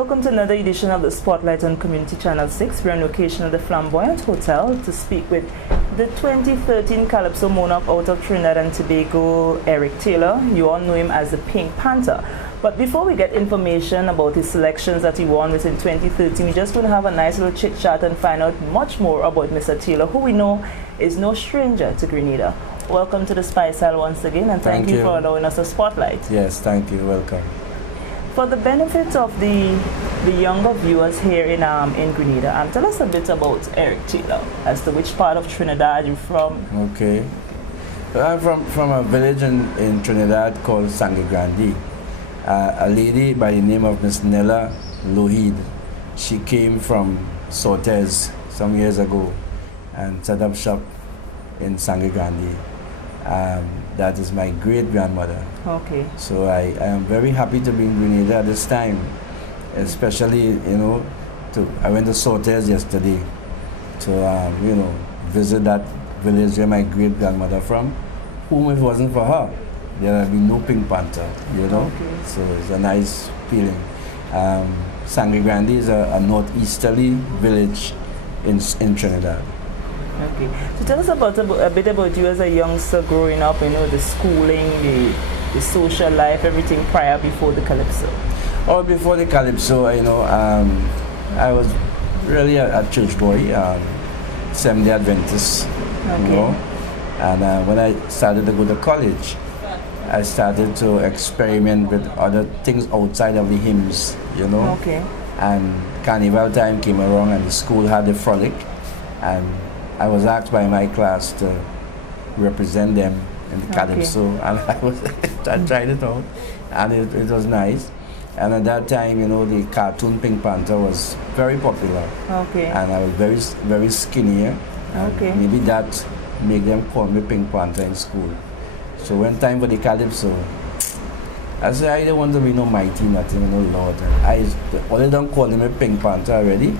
welcome to another edition of the Spotlight on Community Channel 6. We're on location at the Flamboyant Hotel to speak with the 2013 Calypso Monarch out of Trinidad and Tobago, Eric Taylor. You all know him as the Pink Panther. But before we get information about his selections that he won within 2013, we're just going to have a nice little chit-chat and find out much more about Mr. Taylor, who we know is no stranger to Grenada. Welcome to the Spice Isle once again, and thank you for allowing us a spotlight. Yes, thank you. Welcome. For the benefit of the younger viewers here in Grenada, tell us a bit about Eric Taylor, as to which part of Trinidad you're from. Okay. I'm from a village in Trinidad called Sangre Grande. A lady by the name of Miss Nella Lohid, she came from Sortes some years ago and set up shop in Sangre Grande. That is my great-grandmother. Okay. So I am very happy to be in Grenada at this time, especially, you know, I went to Sortes yesterday to, you know, visit that village where my great-grandmother from, whom it wasn't for her, there would be no Pink Panther, you know. Okay. So it's a nice feeling. Sangre Grande is a northeasterly village in Trinidad. Okay. So tell us a bit about you as a youngster growing up, you know, the schooling, the social life, everything prior before the Calypso. Oh, before the Calypso, you know, I was really a church boy, Seventh-day Adventist, Okay. you know. And when I started to go to college, I started to experiment with other things outside of the hymns, you know. Okay. And Carnival time came along and the school had a frolic, and I was asked by my class to represent them in the Calypso, and I tried it out, and it was nice. And at that time, you know, the cartoon Pink Panther was very popular. Okay. And I was very skinny. Okay. Maybe that made them call me Pink Panther in school. So when time for the Calypso, I said, I don't want to be no mighty, nothing, no lord. All they don't call me Pink Panther already.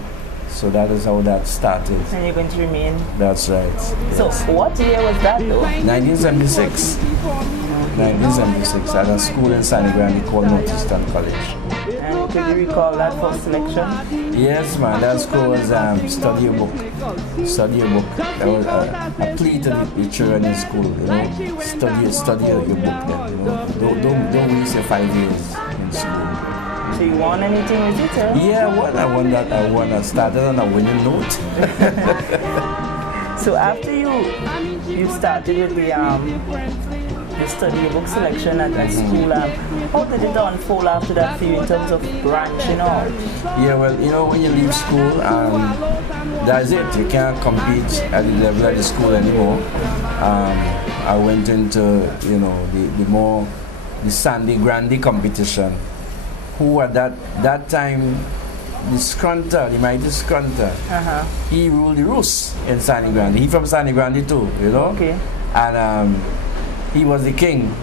So that is how that started. And you're going to remain? That's right. So Yes. what year was that though? 1976. 1976 at a school in Sangre Grande called Northeastern College. And can you recall that first selection? Yes, man. That school was study a book. Study a book. That was a plea to the children in school. You know, study your book. Then, you know, don't waste your 5 years in school. So you won anything with it? Yeah, I won that. I started on a winning note. So after you started with the study book selection at school, how did it unfold after that for you in terms of branching out? Yeah, well, you know, when you leave school, that's it. You can't compete at the level of the school anymore. I went into, you know, the Sangre Grande competition. Who at that time, the mighty Scrunter, he ruled the roost in Sangre Grande. He from Sangre Grande too, you know. Okay. And he was the king.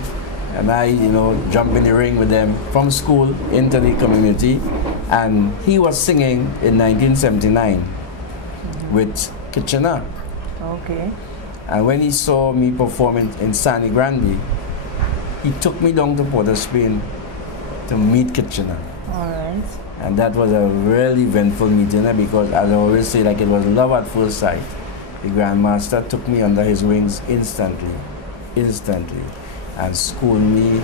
And I, you know, jumped in the ring with them from school into the community. And he was singing in 1979 with Kitchener. Okay. And when he saw me perform in Sangre Grande, he took me down to Port of Spain to meet Kitchener. All right. And that was a really eventful meeting because, as I always say, like it was love at first sight. The Grandmaster took me under his wings instantly, and schooled me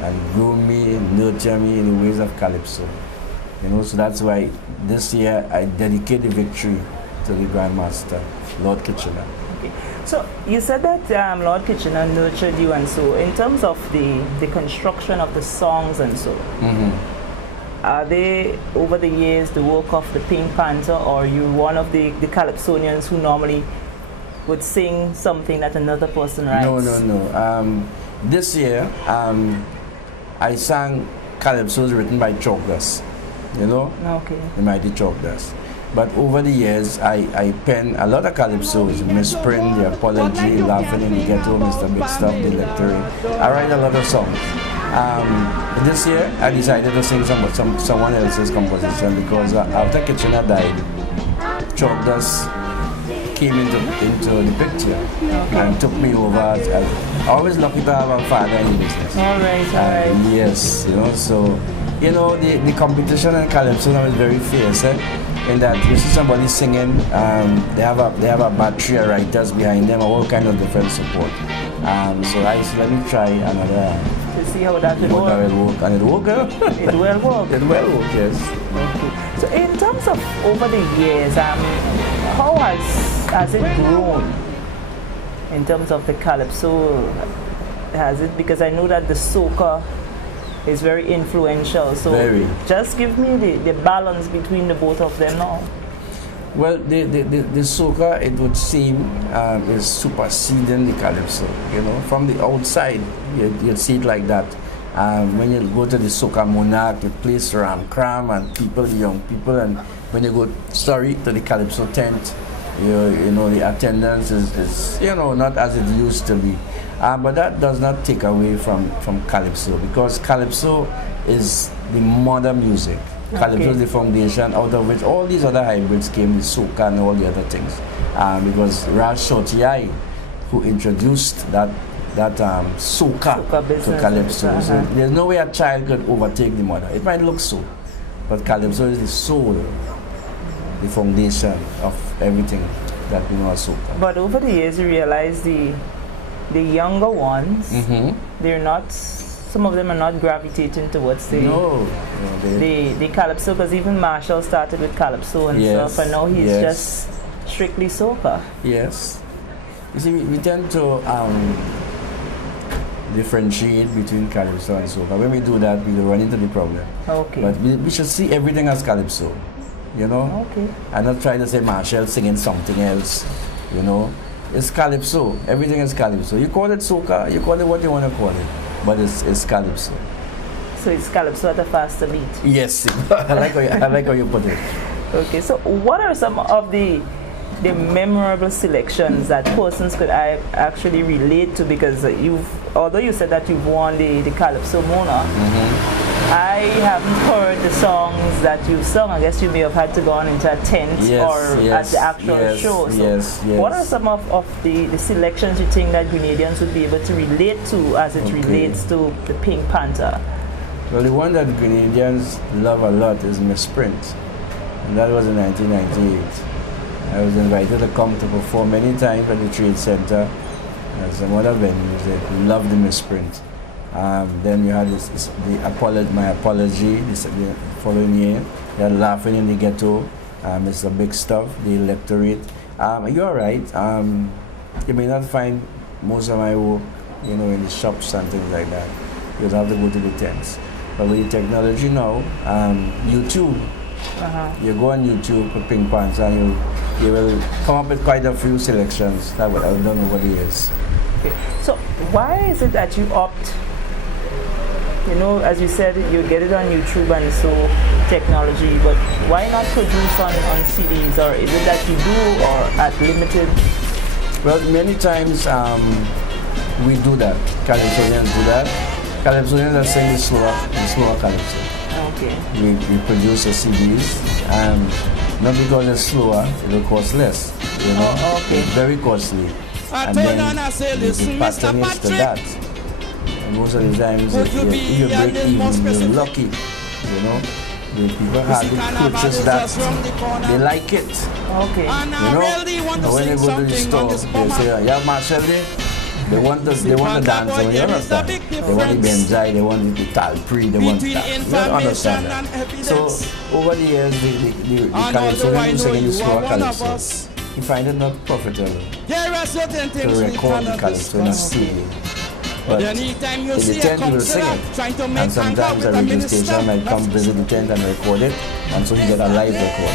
and grew me, nurtured me in the ways of Calypso. You know, so that's why this year I dedicate the victory to the Grandmaster, Lord Kitchener. Okay. So you said that Lord Kitchener nurtured you, and so in terms of the construction of the songs and so, are they over the years the work of the Pink Panther, or you one of the Calypsonians who normally would sing something that another person writes? No. This year I sang Calypsos written by Chalkdust, you know, Okay. the mighty Chalkdust. But over the years, I penned a lot of calypsos, Misprint, The Apology, Laughing in the Ghetto, Mr. Big Stuff, The Lecturing. I write a lot of songs. This year, I decided to sing someone else's composition because after Kitchener died, Chalkdust came into the picture and took me over. I always lucky to have a father in business. All right. Yes, you know, so you know, the competition in calypso now is very fierce, in that you see somebody singing, they have a battery of writers behind them, all kind of different support. So I said, let me try another. To see how that will work. And it will work. It will work. It will work, yes. Okay. So in terms of over the years, how has it grown in terms of the calypso? Has it, because I know that the soca is very influential, so just give me the balance between the both of them now. Well, the soca, it would seem, is superseding the calypso. You know, from the outside, you'd see it like that. When you go to the soca monarch, it plays ram cram and people, young people, and when you go, to the calypso tent, you know, the attendance is you know, not as it used to be. But that does not take away from calypso, because calypso is the modern music. Calypso is the foundation out of which all these other hybrids came, the soca and all the other things. Because Raj Shorty, who introduced that soca to calypso. So there's no way a child could overtake the mother. It might look so, but calypso is the soul, the foundation of everything that we know as soca. But over the years, you realize the younger ones, they're not. Some of them are not gravitating towards the calypso, because even Marshall started with calypso and stuff, and now he's just strictly soca. Yes. You see, we tend to differentiate between calypso and soca. When we do that, we run into the problem. Okay. But we should see everything as calypso, you know? Okay. And not try to say Marshall singing something else, you know? It's calypso. Everything is calypso. You call it soca, you call it what you want to call it, but it's calypso. So it's calypso at a faster beat. Yes, I like how you put it. Okay, so what are some of the memorable selections that persons could actually relate to? Because although you said that you've won the Calypso Mona, I haven't heard the songs that you've sung. I guess you may have had to go on into a tent at the actual show. So what are some of the selections you think that Grenadians would be able to relate to as it relates to the Pink Panther? Well, the one that Grenadians love a lot is Miss Sprint, and that was in 1998. I was invited to come to perform many times at the Trade Center and some other venues. They loved the Miss Sprint. Then you had my apology the following year. You had Laughing in the Ghetto, it's the big stuff, the electorate. You're right. You may not find most of my work, you know, in the shops and things like that. You'd have to go to the tents. But with the technology now, YouTube, you go on YouTube for Pink Panther and you will come up with quite a few selections that I've done over the years. Okay. So why is it that you opt, you know, as you said, you get it on YouTube and so technology, but why not produce on CDs, or is it that you do, or at limited? Well, many times we do that. Calypsonians do that. Calypsonians are saying the slower calypso. Okay. We produce the CDs, not because it's slower, it will cost less. You know, it's very costly. And then the pattern is to that. And most of the times, if you break even, you're lucky. You know, the people hardly purchase that. They like it. Okay. You know, and when they go to the store, they say, "Yeah, Marshall, they want the dance." So you understand? They want the Benzai, they want the Talpri, they want that. You don't understand that. So over the years, the calypso, when you sing the slower calypso, you find it not profitable to record the calypso in a studio. But in the tent you will sing it, and sometimes a radio station might come visit the tent and record it, and so you get a live record.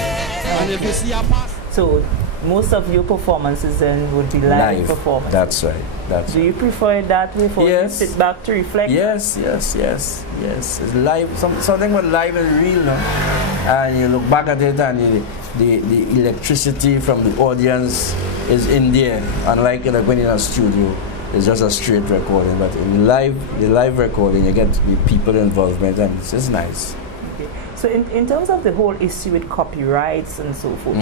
So most of your performances then would be live performances? That's right. That's Do you prefer it that way for you to sit back to reflect? Yes. It's live. Something with live and real, no? And you look back at it and the electricity from the audience is in there, unlike when in a studio. It's just a straight recording, but in the live recording, you get the people involvement, and it's just nice. Okay. So in terms of the whole issue with copyrights and so forth,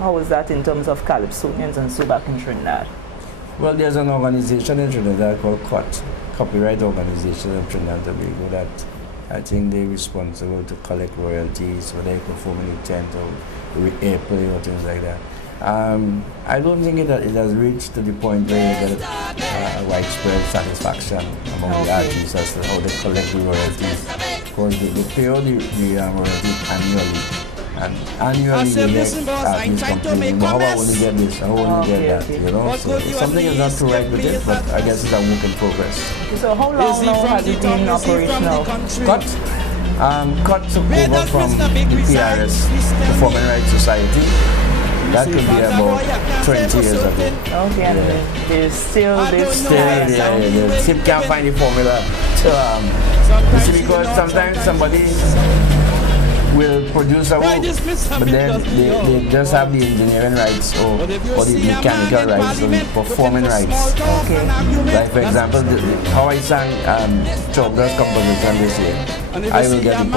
how is that in terms of Calypsonians and so back in Trinidad? Well, there's an organization in Trinidad called COT, Copyright Organization in Trinidad and Tobago, that I think they're responsible to collect royalties whether they perform in the tent or airplay or things like that. I don't think it has reached to the point where you get widespread satisfaction among the artists as to how they collect the royalties. Because they pay all the royalties annually. And annually they get artists complaining, but how I only get this, how I only get that, you know. So something is not too right with it, but I guess it's a work in progress. So how long now has it been operational? Cut took over from the PRS, Performing Rights Society. That could be about 20 years ago. Okay, and there's still this. They still can't find the formula. You see, because sometimes somebody will produce a work, but then they just have the engineering rights or the mechanical rights or the performing rights. Okay. Like for example, how I sang Chopler's composition this year, I will get the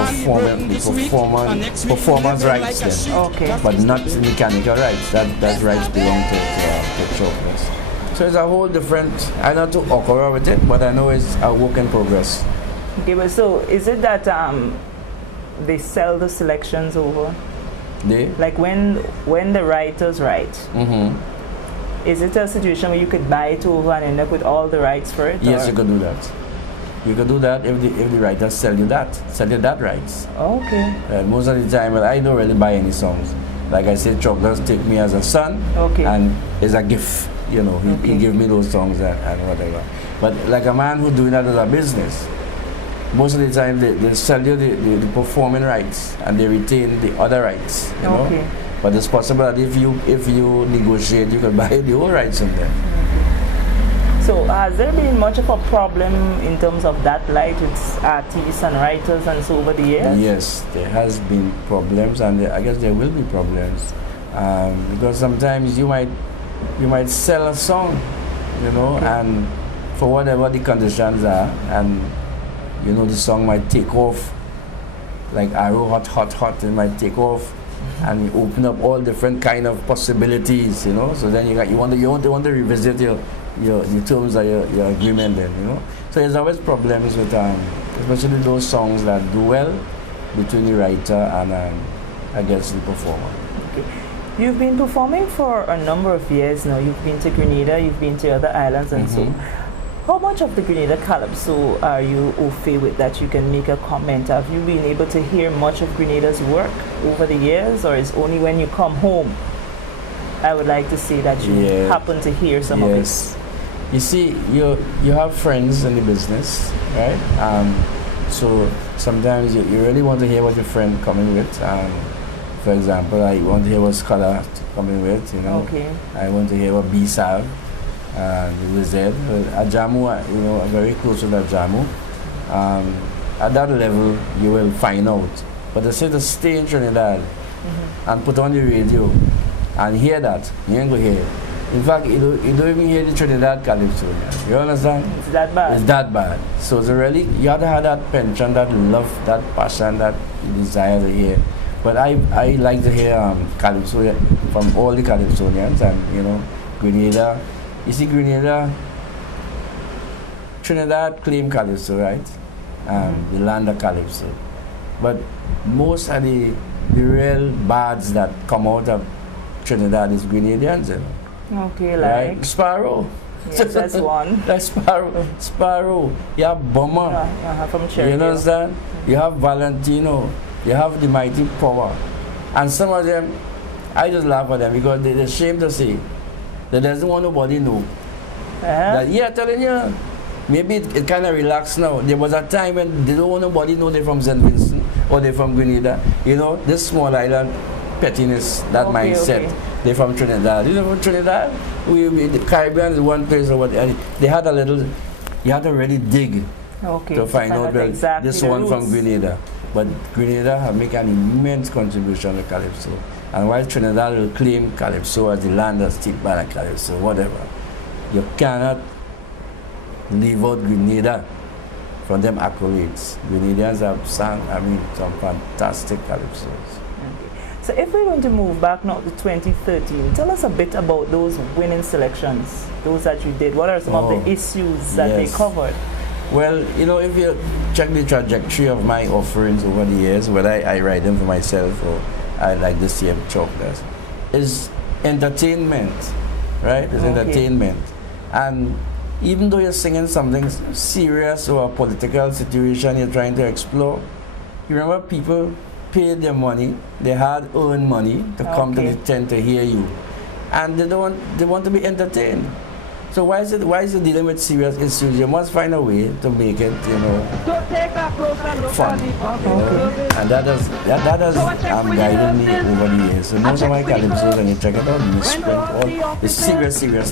performance rights then. Okay. But not the mechanical rights. That rights belong to Chopler's. So it's a whole different. I know to occur with it, but I know it's a work in progress. Okay, but so is it that they sell the selections over? Like when the writers write, is it a situation where you could buy it over and end up with all the rights for it? Yes, you could do that. You could do that if the writers sell you that rights. Okay. Most of the time, well, I don't really buy any songs. Like I said, Chocolates take me as a son, and it's a gift. You know, he give me those songs and whatever. But like a man who's doing that as a business, most of the time they sell you the performing rights and they retain the other rights, you know. But it's possible that if you negotiate, you can buy the whole rights from them. So has there been much of a problem in terms of that light with artists and writers and so over the years? Yes, there has been problems, and I guess there will be problems because sometimes you might sell a song, you know, and for whatever the conditions are, and you know, the song might take off, like Arrow Hot, it might take off, and you open up all different kind of possibilities, you know. So then you want to revisit your terms of your agreement, then, you know. So there's always problems with especially those songs that do well between the writer and I guess the performer. Okay. You've been performing for a number of years now. You've been to Grenada, you've been to other islands, and so. How much of the Grenada Calypso are you au fait with that you can make a comment? Have you been able to hear much of Grenada's work over the years, or is only when you come home, I would like to say, that you happen to hear some of it? You see, you have friends in the business, right? So sometimes you really want to hear what your friend coming with. For example, I want to hear what Scholar coming with, you know. I want to hear what B-Sav. The Wizard, Ajamu, you know, very close to Ajamu. At that level, you will find out. But to say to stay in Trinidad and put on the radio and hear that, you ain't going to hear. In fact, you don't even hear the Trinidad Calypso. You understand? It's that bad. It's that bad. So it's really, you have to have that penchant, that love, that passion, that desire to hear. But I like to hear Calypso from all the Calypsonians, and you know, Grenada. You see, Trinidad claim Calypso, right? The land of Calypso. But most of the real bards that come out of Trinidad is Grenadians, you know. Okay, like? Right? Sparrow. Yes, that's one. That's Sparrow. You have Bomber. From Cherry. You understand? You have Valentino. You have the Mighty Power. And some of them, I just laugh at them because they're ashamed to say that doesn't want nobody know. That, telling you, maybe it kind of relaxed now. There was a time when they don't want nobody know they're from St. Vincent or they're from Grenada. You know, this small island pettiness, that mindset. They're from Trinidad. You know, from Trinidad, the Caribbean is one place or what. They had a little, you had to really dig to find out exactly this one from Grenada. But Grenada have made an immense contribution to Calypso. And while Trinidad will claim Calypso as the land of Steve Banner Calypso, whatever, you cannot leave out Grenada from them accolades. Grenadians have sung, some fantastic Calypsos. So if we're going to move back now to 2013, tell us a bit about those winning selections, those that you did. What are some of the issues that they covered? Well, you know, if you check the trajectory of my offerings over the years, whether I write them for myself or I like this year Chocolates, is entertainment, right? It's entertainment. And even though you're singing something serious or a political situation you're trying to explore, you remember people paid their money, they had earned money to come to the tent to hear you. And they want to be entertained. So why is it dealing with serious issues? You must find a way to make it, you know, fun. You know? And that has guided me over the years. So most of my calypsos, and you check it out, misprint, all the serious things.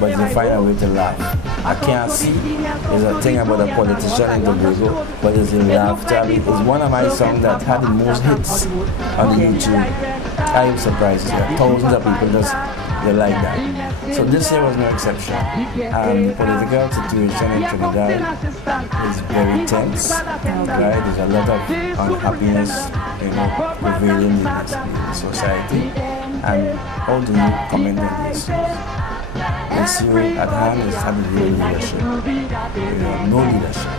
But you find a way to laugh. I can't see. There's a thing about a politician in Tobago, but it's the laughter. It's one of my songs that had the most hits on YouTube. I am surprised. Thousands of people they like that. So this year was no exception. The political situation in Trinidad is very tense. Right? There's a lot of unhappiness, you know, prevailing in the society. And how do you comment on this? The issue at hand is having leadership. No leadership.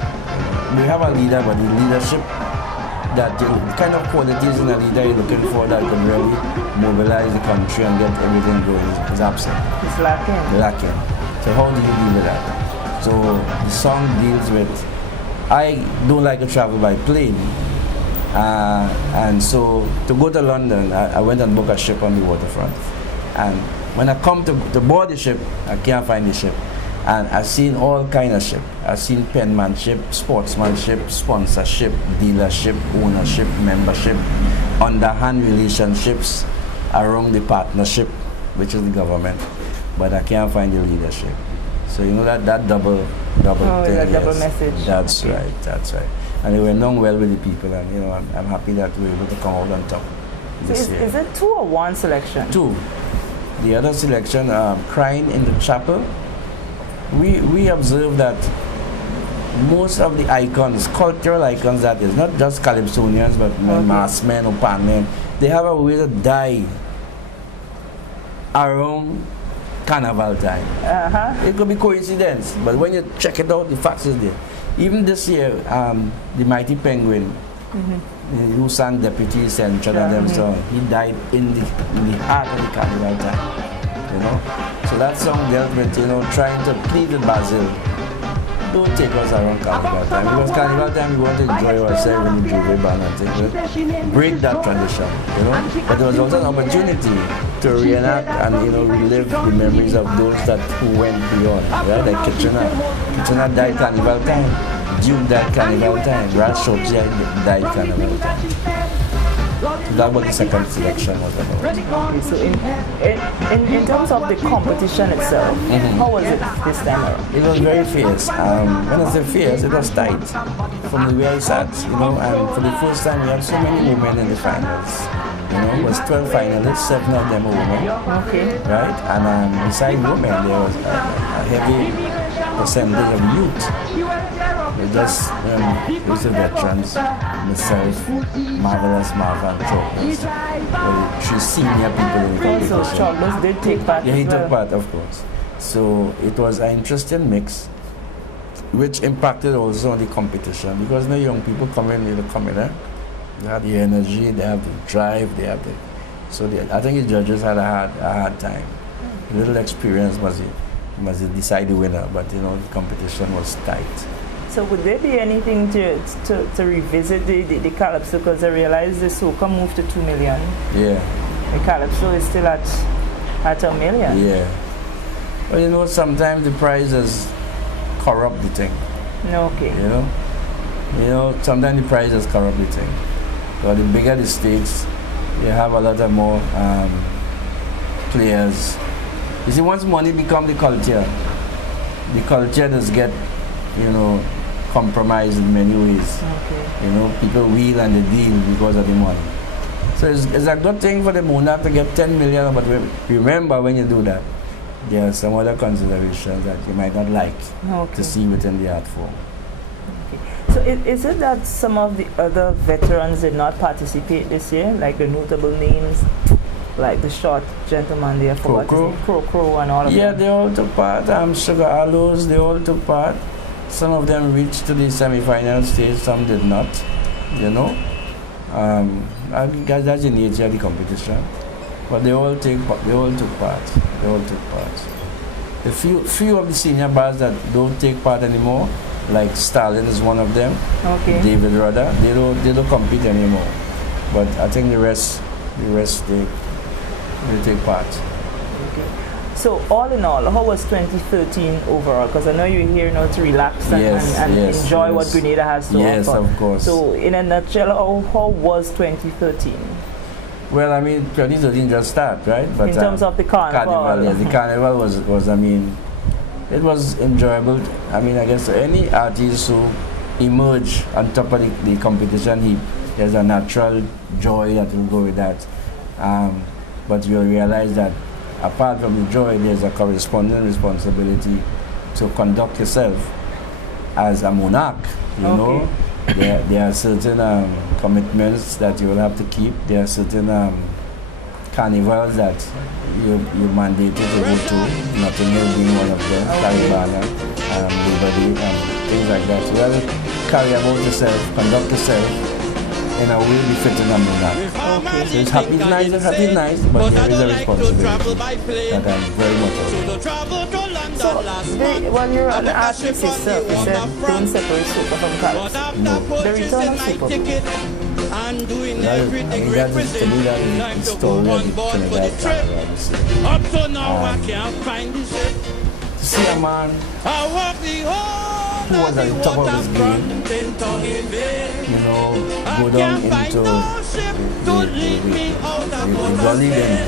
We have a leader, but the leadership that the kind of qualities in a leader you're looking for that can really mobilize the country and get everything going is absent. It's lacking. So how do you deal with that? So the song deals with, I don't like to travel by plane. And so to go to London, I went and booked a ship on the waterfront. And when I come to board the ship, I can't find the ship. And I've seen all kind of ship. I've seen penmanship, sportsmanship, sponsorship, dealership, ownership, membership, underhand relationships around the partnership, which is the government. But I can't find the leadership. So you know that double thing. That double message. That's right. And they were known well with the people, and you know I'm happy that we were able to come out on top this year. Is it 2 or 1 selection? 2. The other selection, Crying in the Chapel. We observe that most of the icons, cultural icons that is, not just calypsonians, but mass men or pan men, they have a way to die around carnival time. It could be coincidence, but when you check it out, the facts is there. Even this year, the Mighty Penguin, who sang Deputy Central and them song, he died in the heart of the carnival time. You know, so that song dealt with, you know, trying to plead with Basil, don't take us around carnival time, because carnival time we want to enjoy ourselves in the Juve band and things, break that tradition, you know. But there was also an opportunity to reenact and, you know, relive the memories of those who went beyond, right? Like Kitchener died carnival time, Duke died carnival time, Brad Shorty died carnival time. So that was the second selection was about. Okay, so in terms of the competition itself, how was it this time around? It was very fierce. When I say fierce, it was tight from the way I sat, you know, and for the first time we had so many women in the finals. You know, it was 12 finalists, 7 of them were women. Okay. Right? And besides women, there was a heavy percentage of youth. Just those are veterans, myself, Marvelous, Marva, and Chocolates. 3 senior people in the competition. Also, Chocolates did take part. Yeah, he took part, of course. So it was an interesting mix, which impacted also on the competition, because the young people come in, they have the energy, they have the drive, they have the. So I think the judges had a hard time. A little experience must decide the winner, but you know the competition was tight. So would there be anything to revisit the Calypso, because I realize the soca moved to 2 million. Yeah. The Calypso is still at $1 million. Yeah. Well, you know, sometimes the prizes corrupt the thing. Okay. You know, sometimes the prizes corrupt the thing. So the bigger the stakes, you have a lot of more players. You see, once money becomes the culture does get, you know, compromised in many ways. Okay. You know, people wheel and they deal because of the money. So it's a good thing for the Monarch to get 10 million, but remember when you do that, there are some other considerations that you might not like to see within the art form. Okay. So is it that some of the other veterans did not participate this year, like the notable names, like the short gentleman there, Crow and all of them? Yeah, they all took part. Sugar Aloes, they all took part. Some of them reached to the semi-final stage, some did not, you know. I guess that's the nature of the competition. But they all took part. The few of the senior bars that don't take part anymore, like Stalin is one of them. Okay. David Rudder, they don't compete anymore. But I think the rest they take part. Okay. So all in all, how was 2013 overall? Because I know you're here now to relax and enjoy what Grenada has to offer. Yes, of course. So in a nutshell, how was 2013? Well, I mean, 2013 just started, right? But in terms of the carnival. Yes, the carnival was, I mean, it was enjoyable. I mean, I guess any artist who emerge on top of the competition, there's a natural joy that will go with that. But you'll realize that apart from the joy, there's a corresponding responsibility to conduct yourself as a monarch, you know. There are certain commitments that you will have to keep. There are certain carnivals that you're mandated to go to, Notting Hill being one of them, Caribana, Liberty, things like that. So you have to carry about yourself, conduct yourself in a way befitting a monarch. So it's happy, nice, but there is a responsibility that I'm very much aware. So, when you're an artist yourself, you said don't separate super from calypso. No. The return of super. To me, that is the story of the Trinidad Carnival. Up to now I can't find this. To see a man who was at the top of his game, you know, go down into the gully then.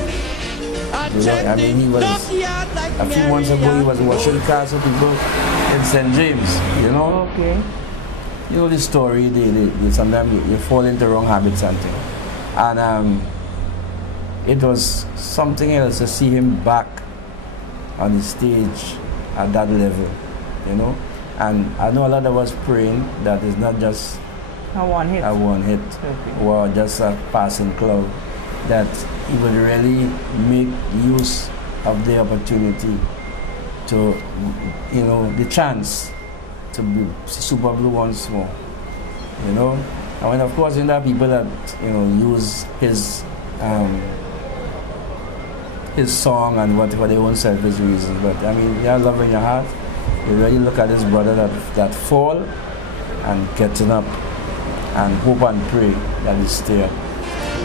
I mean, he was, a few months ago, he was washing cars for people in St. James, you know. Okay. You know the story, sometimes you fall into wrong habits and things. And it was something else to see him back on the stage at that level, you know. And I know a lot of us praying that it's not just a one hit okay, or just a passing cloud, that he would really make use of the opportunity to, you know, the chance to be Super Blue once more, you know. And when, of course, there are people that, you know, use his song and what for their own selfish reasons. But I mean, you have love in your heart. You really look at his brother that fall and getting up and hope and pray that he's there.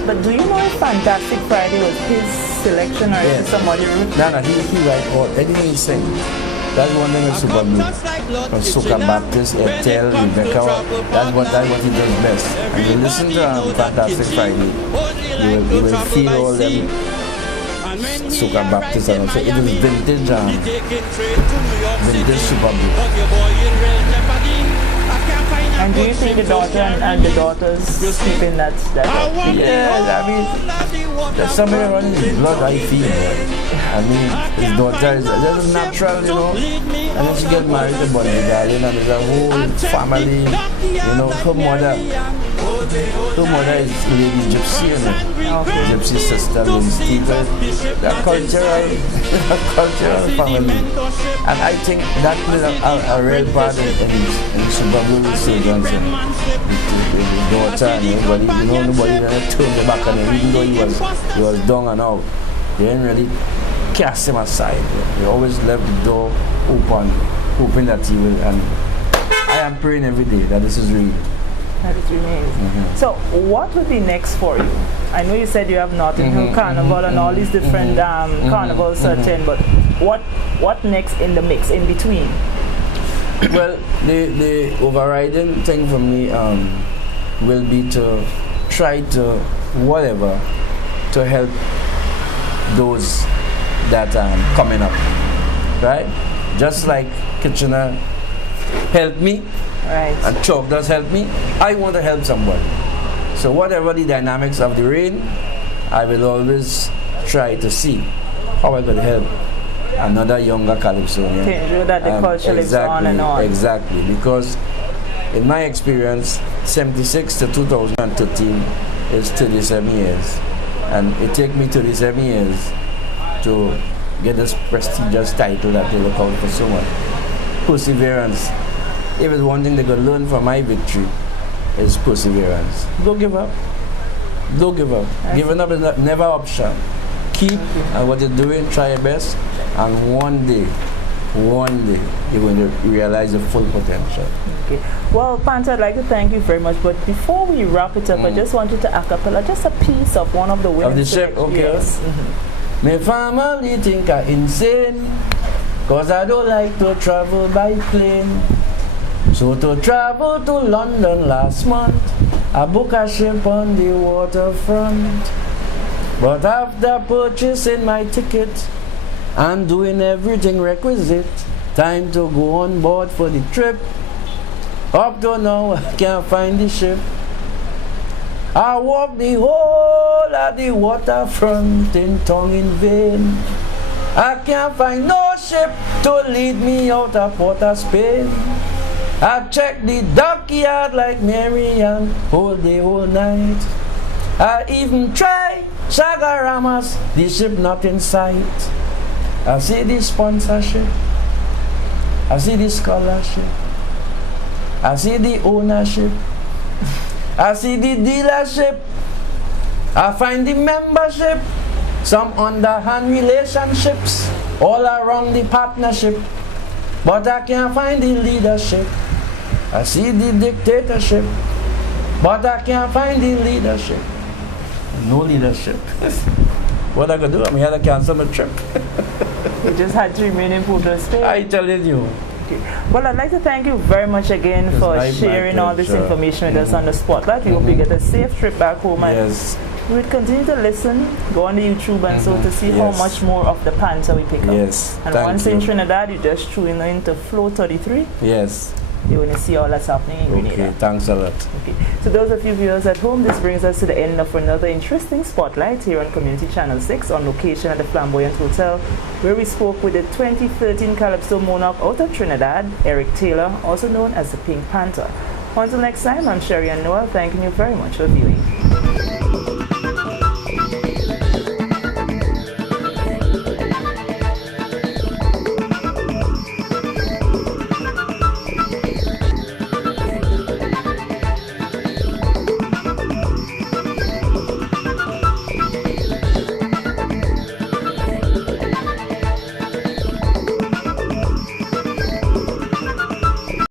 But do you know if Fantastic Friday was his selection or is it somebody wrote? No, he write all anything he sing. That's one thing with Super Blue. From Soca Baptist, Etel, Rebecca, that's what he does best. And you listen to Fantastic Friday, you will feel all them Soca Baptist and also it is vintage Super Blue. And do you think the daughter and the daughters keeping that up? Yeah, I mean, there's somebody running his blood, I feel. I mean, his daughter is just natural, you know. And then she gets married to Bundy Darling, and there's a whole family, you know. Her mother is Lady Gypsy, you know. Gypsy's sister, Lady Steve. They're cultural family. And I think that plays a real part in the Super Blue resurgence. The daughter and everybody, you know, nobody turned their back on him, even though he was down and out. They didn't really cast him aside. They always left the door open, hoping that he will. And I am praying every day that this is real. That is really So, what would be next for you? I know you said you have Notting Hill Carnival and all these different carnivals certain, but what next in the mix in between? Well, the overriding thing for me will be to try to whatever to help those that are coming up, right? Just like Kitchener helped me, right, and Chalk does help me, I want to help somebody. So whatever the dynamics of the rain, I will always try to see how I could help another younger Calypsonian. To ensure that the culture lives on and on. Exactly, because in my experience, 76 to 2013 is 37 years. And it took me 37 years to get this prestigious title that they look out for so much. Perseverance if it's one thing they could learn from my victory, is perseverance. Don't give up. Don't give up. Giving up is never an option. Keep what you're doing, try your best, and one day, you're going to realize the full potential. Okay. Well, Panther, I'd like to thank you very much. But before we wrap it up, I just wanted to a cappella, just a piece of one of the women. Of the ship, okay. Yes. My family think I'm insane, cause I don't like to travel by plane. So to travel to London last month, I booked a ship on the waterfront. But after purchasing my ticket and doing everything requisite, time to go on board for the trip. Up to now, I can't find the ship. I walk the whole of the waterfront in tongue in vain. I can't find no ship to lead me out of Port of Spain. I checked the dockyard like Marianne, whole day, whole night. I even tried Sagaramas, the ship not in sight. I see the sponsorship, I see the scholarship, I see the ownership, I see the dealership, I find the membership, some underhand relationships, all around the partnership, but I can't find the leadership. I see the dictatorship, but I can't find the leadership. No leadership. What I could do? I mean, I had to cancel my trip. You just had to remain in Port of Spain. I telling you. Okay. Well, I'd like to thank you very much again for sharing all this information with us on the Spotlight. We hope you get a safe trip back home. And we'll continue to listen, go on the YouTube and so to see how much more of the Panther we pick up. Yes. And once in Trinidad, you just tune into Flow 33. Yes. You want to see all that's happening in Grenada. Okay, thanks a lot. Okay. So those of you viewers at home, this brings us to the end of another interesting Spotlight here on Community Channel 6 on location at the Flamboyant Hotel, where we spoke with the 2013 Calypso Monarch out of Trinidad, Eric Taylor, also known as the Pink Panther. Until next time, I'm Sherry and Noel, thanking you very much for viewing.